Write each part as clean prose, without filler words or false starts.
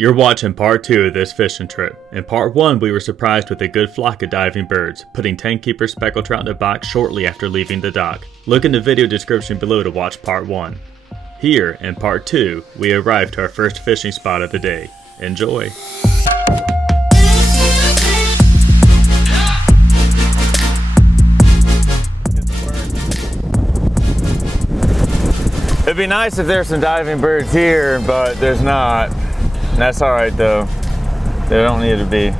You're watching part 2 of this fishing trip. In part 1, we were surprised with a good flock of diving birds, putting 10 keeper speckled trout in the box shortly after leaving the dock. Look in the video description below to watch part 1. Here, in part 2, we arrived to our first fishing spot of the day. Enjoy! It'd be nice if there's some diving birds here, but there's not. That's all right though. They don't need to be.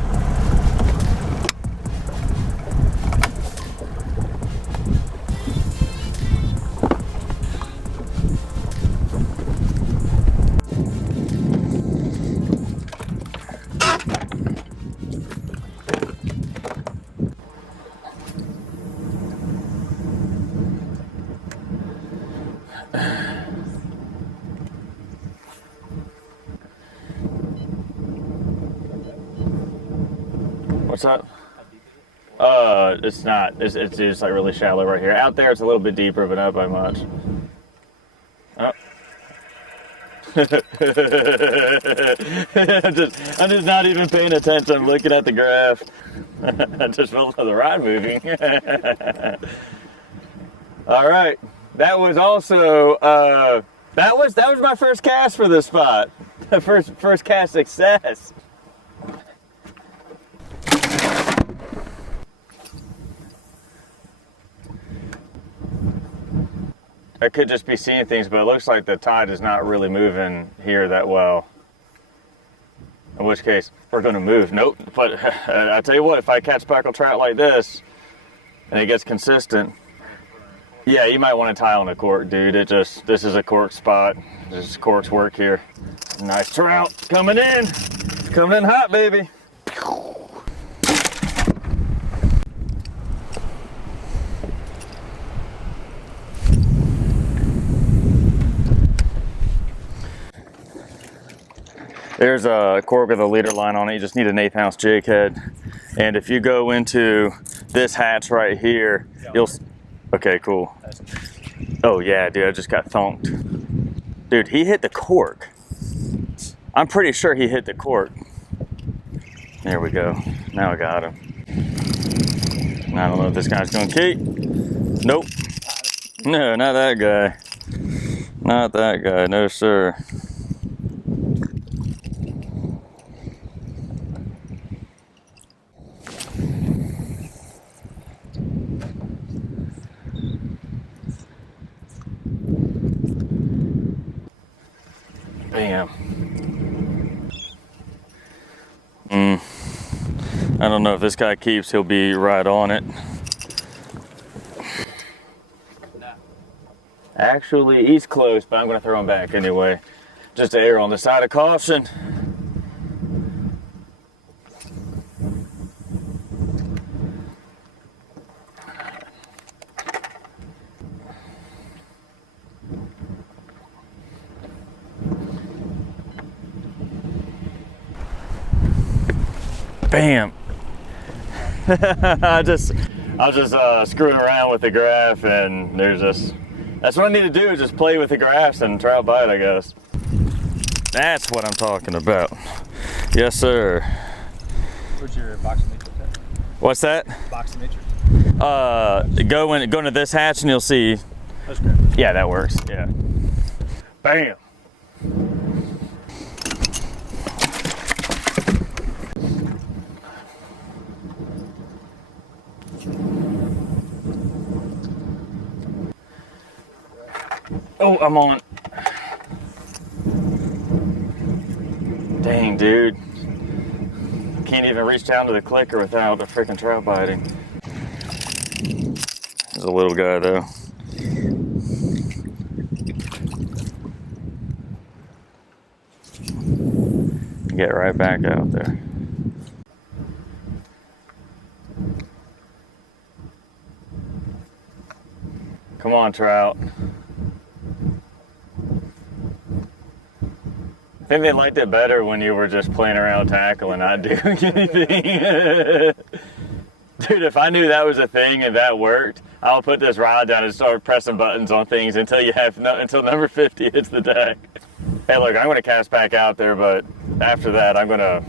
What's up? It's not. It's just like really shallow right here. Out there, it's a little bit deeper, but not by much. Oh. I'm just not even paying attention. I'm looking at the graph. I just felt the rod moving. All right. That was also that was my first cast for this spot. First cast success. I could just be seeing things, but it looks like the tide is not really moving here that well. In which case, we're going to move. Nope. But I tell you what, if I catch speckled trout like this, and it gets consistent, yeah, you might want to tie on a cork, dude. This is a cork spot. This is cork's work here. Nice trout coming in. It's coming in hot, baby. There's a cork with a leader line on it. You just need an 1/8 ounce jig head. And if you go into this hatch right here, you'll, okay, cool. Oh yeah, dude, I just got thunked. Dude, he hit the cork. I'm pretty sure he hit the cork. There we go. Now I got him. I don't know if this guy's gonna keep. Nope. No, not that guy. Not that guy, no sir. Bam. I don't know if this guy keeps, he'll be right on it. Actually, he's close, but I'm going to throw him back anyway. Just to err on the side of caution. Bam! I was just screwing around with the graph, and there's this. That's what I need to do, is just play with the graphs and trout bite, I guess. That's what I'm talking about. Yes, sir. Where's your boxing matrix at? What's that? Boxing matrix? Go into this hatch and you'll see. That's great. Yeah, that works. Yeah. Bam! Oh, I'm on. Dang, dude. Can't even reach down to the clicker without a freaking trout biting. There's a little guy though. Get right back out there. Come on, trout. I think they liked it better when you were just playing around tackle and not doing anything. Dude, if I knew that was a thing and that worked, I'll put this rod down and start pressing buttons on things until you have until number 50 hits the deck. Hey, look, I'm going to cast back out there, but after that, I'm gonna,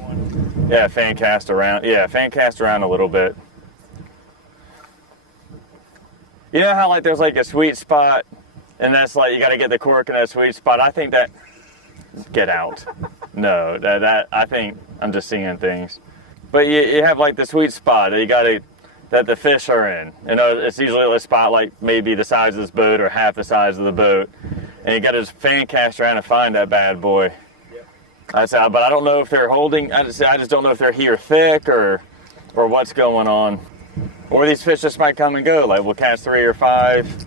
fan cast around. Yeah, fan cast around a little bit. You know how like there's like a sweet spot, and that's like you got to get the cork in that sweet spot. I think that. Get out. No, that I think I'm just seeing things. But you have like the sweet spot that the fish are in. You know, it's usually a spot like maybe the size of this boat or half the size of the boat, and you got to just fan cast around and find that bad boy. Yep. But I don't know if they're holding. I just don't know if they're here thick or what's going on. Or these fish just might come and go. Like we'll cast 3 or 5,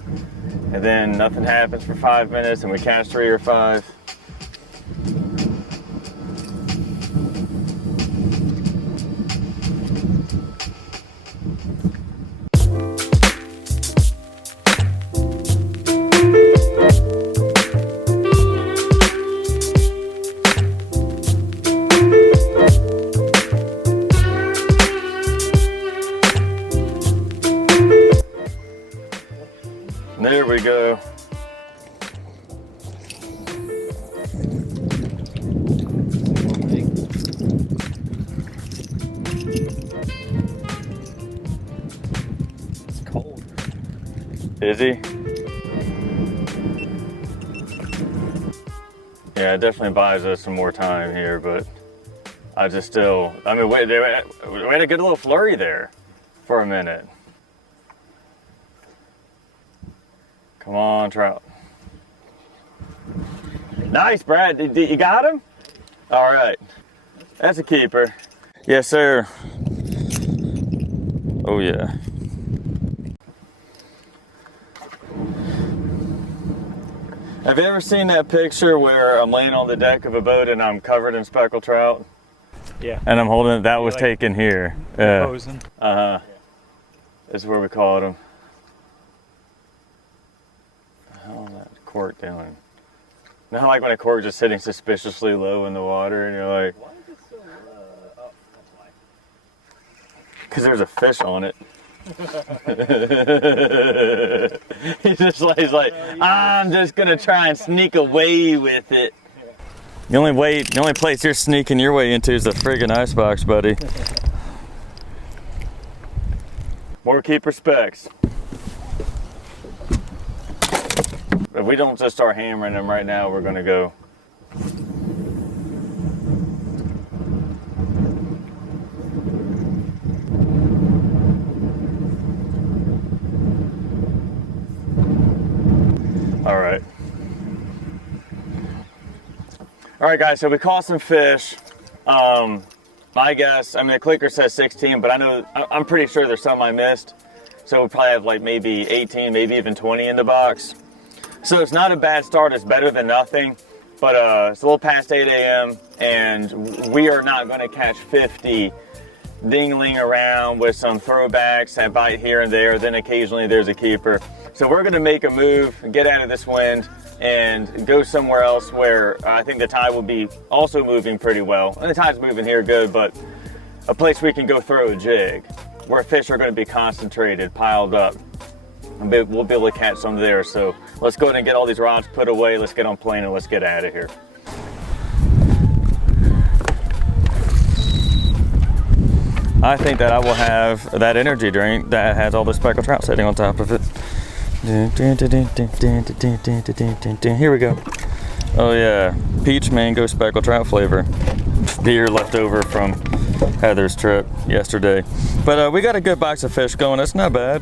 and then nothing happens for 5 minutes, and we cast 3 or 5. There we go. It's cold. Is he? Yeah, it definitely buys us some more time here, but I mean, we had a good little flurry there for a minute. Come on, trout. Nice, Brad. You got him? All right. That's a keeper. Yes, sir. Oh, yeah. Have you ever seen that picture where I'm laying on the deck of a boat and I'm covered in speckled trout? Yeah. And I'm holding it. That was taken here. Posing. Uh-huh. That's where we caught him. How's that cork doing? Not like when a cork just sitting suspiciously low in the water and you're like, Why is it so low? Oh, that's why. because there's a fish on it. He's like, I'm just gonna try and sneak away with it. The only place you're sneaking your way into is the friggin' icebox, buddy. More keeper specs. If we don't just start hammering them right now, we're gonna go. All right, guys, so we caught some fish. My guess, I mean, the clicker says 16, but I'm pretty sure there's some I missed. So we'll probably have like maybe 18, maybe even 20 in the box. So it's not a bad start. It's better than nothing. But it's a little past 8 a.m. and we are not going to catch 50 dingling around with some throwbacks that bite here and there. Then occasionally there's a keeper. So we're going to make a move, get out of this wind, and go somewhere else where I think the tide will be also moving pretty well. And the tide's moving here good, but a place we can go throw a jig where fish are going to be concentrated, piled up. And we'll be able to catch some there. So let's go ahead and get all these rods put away. Let's get on plane and let's get out of here. I think that I will have that energy drink that has all the speckled trout sitting on top of it. Here we go. Oh yeah, peach mango speckled trout flavor. Beer left over from Heather's trip yesterday. But we got a good box of fish going. That's not bad.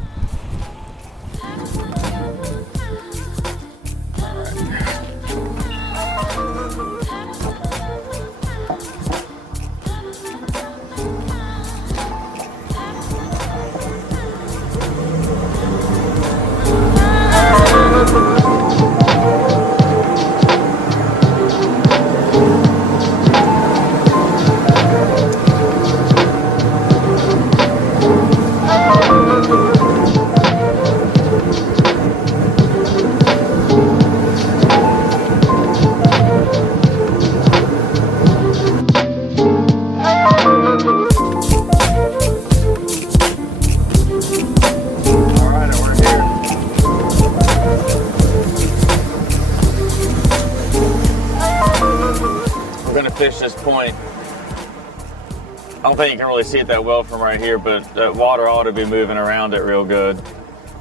I don't think you can really see it that well from right here, but that water ought to be moving around it real good.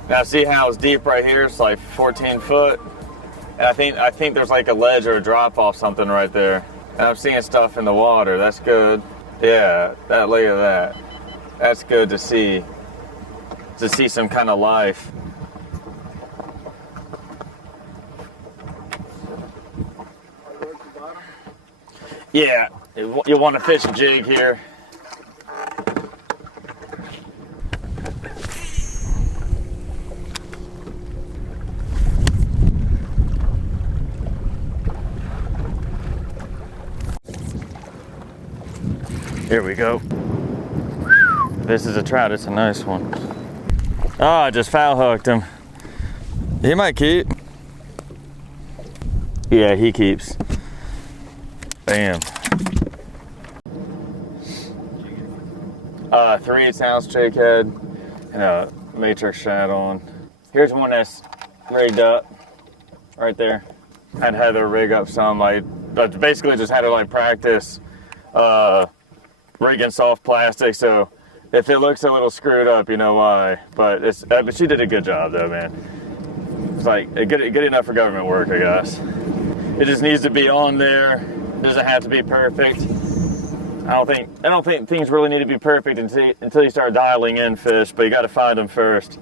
Now see how it's deep right here? It's like 14 foot. And I think there's like a ledge or a drop off something right there. And I'm seeing stuff in the water. That's good. Yeah, look at that. That's good to see some kind of life. Yeah, you'll want to fish a jig here. Here we go. This is a trout, it's a nice one. Oh, I just foul hooked him. He might keep. Yeah, he keeps. Bam. 3/8 ounce jig head and a matrix shad on. Here's one that's rigged up right there. I'd Heather rig up some, but basically just had to like practice rigging soft plastic, so if it looks a little screwed up, you know why. But she did a good job though, man. It's like good enough for government work, I guess. It just needs to be on there. It doesn't have to be perfect. I don't think things really need to be perfect until you start dialing in fish, but you got to find them first.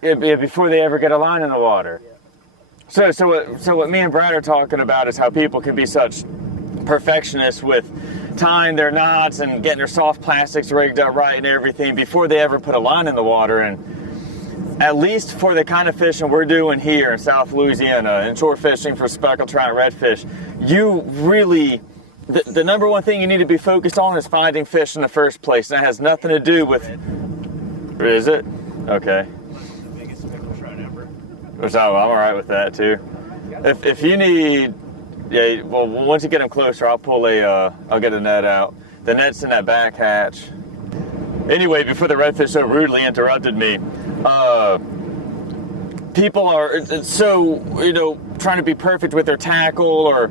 Yeah, before they ever get a line in the water. So what me and Brad are talking about is how people can be such perfectionists with tying their knots and getting their soft plastics rigged up right and everything before they ever put a line in the water. And at least for the kind of fishing we're doing here in South Louisiana, inshore fishing for speckled trout and redfish, you really, the number one thing you need to be focused on is finding fish in the first place. And that has nothing to do with, is it? Okay. So I'm all right with that too. If you need, yeah, well, once you get them closer, I'll get a net out. The net's in that back hatch. Anyway, before the redfish so rudely interrupted me, people are so, trying to be perfect with their tackle, or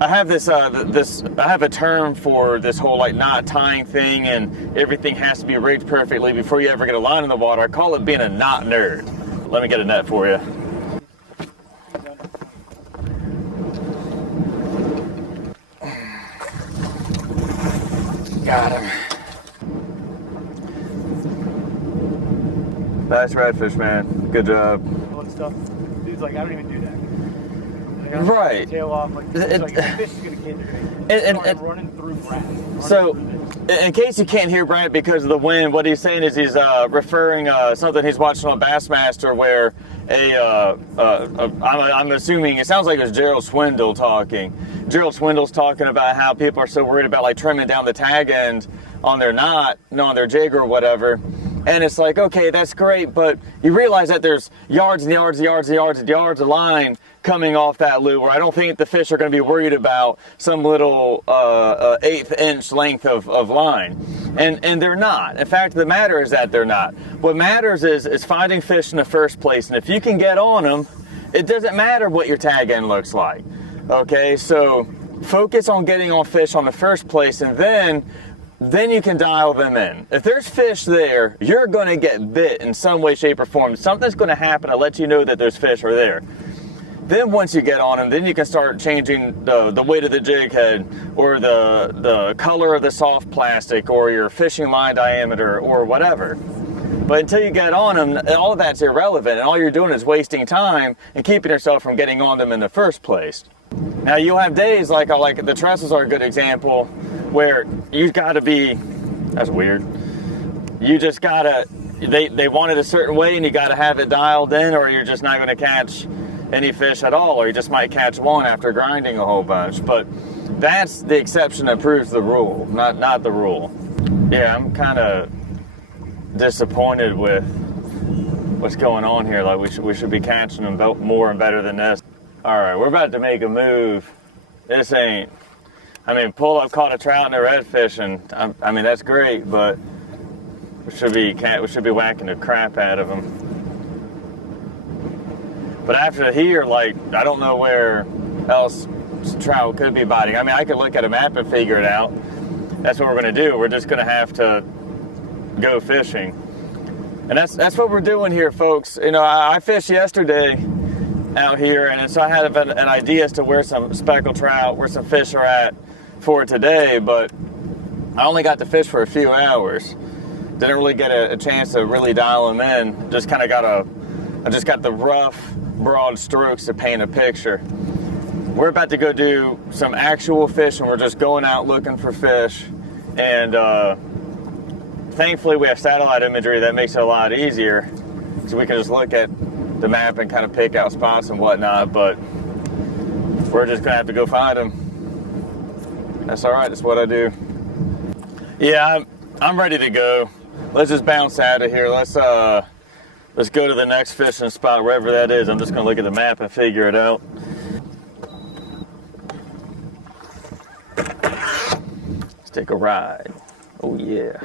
I have I have a term for this whole like knot tying thing, and everything has to be rigged perfectly before you ever get a line in the water. I call it being a knot nerd. Let me get a net for you. Got him. Nice redfish, man. Good job. Stuff. Dude's like, I don't even do that. Right. Tail off. Like, fish is gonna get and running through grass. So, in case you can't hear Brent because of the wind, what he's saying is he's referring something he's watching on Bassmaster where I'm assuming it sounds like it's Gerald Swindle talking. Gerald Swindle's talking about how people are so worried about like trimming down the tag end on their knot, on their jig or whatever. And it's like, okay, that's great, but you realize that there's yards and yards and yards and yards and yards of line coming off that lure. I don't think the fish are going to be worried about some little 1/8 inch length of line. And they're not. In fact, the matter is that they're not. What matters is finding fish in the first place. And if you can get on them, it doesn't matter what your tag end looks like. Okay, so focus on getting on fish on the first place, and then you can dial them in. If there's fish there, you're going to get bit in some way, shape, or form. Something's going to happen to let you know that those fish are there. Then once you get on them, then you can start changing the weight of the jig head, or the color of the soft plastic, or your fishing line diameter, or whatever. But until you get on them, all of that's irrelevant, and all you're doing is wasting time and keeping yourself from getting on them in the first place. Now you'll have days like the trestles are a good example, where you got to be, that's weird, you just got to, they want it a certain way and you got to have it dialed in, or you're just not going to catch any fish at all, or you just might catch one after grinding a whole bunch. But that's the exception that proves the rule, not the rule. Yeah, I'm kind of disappointed with what's going on here. Like we should be catching them more and better than this. All right, we're about to make a move. This ain't, pull up, caught a trout and a redfish, and that's great, but we should be whacking the crap out of them. But after here, I don't know where else trout could be biting. I mean, I could look at a map and figure it out. That's what we're going to do. We're just going to have to go fishing. And that's what we're doing here, folks. You know, I fished yesterday out here, and so I had an idea as to where some speckled trout, where some fish are at for today, but I only got to fish for a few hours. Didn't really get a chance to really dial them in. Just kind of I just got the rough, broad strokes to paint a picture. We're about to go do some actual fishing. We're just going out looking for fish, and thankfully we have satellite imagery that makes it a lot easier, so we can just look at the map and kind of pick out spots and whatnot, but we're just gonna have to go find them. That's all right, that's what I do. Yeah, I'm ready to go. Let's just bounce out of here. Let's go to the next fishing spot, wherever that is. I'm just gonna look at the map and figure it out. Let's take a ride. Oh yeah.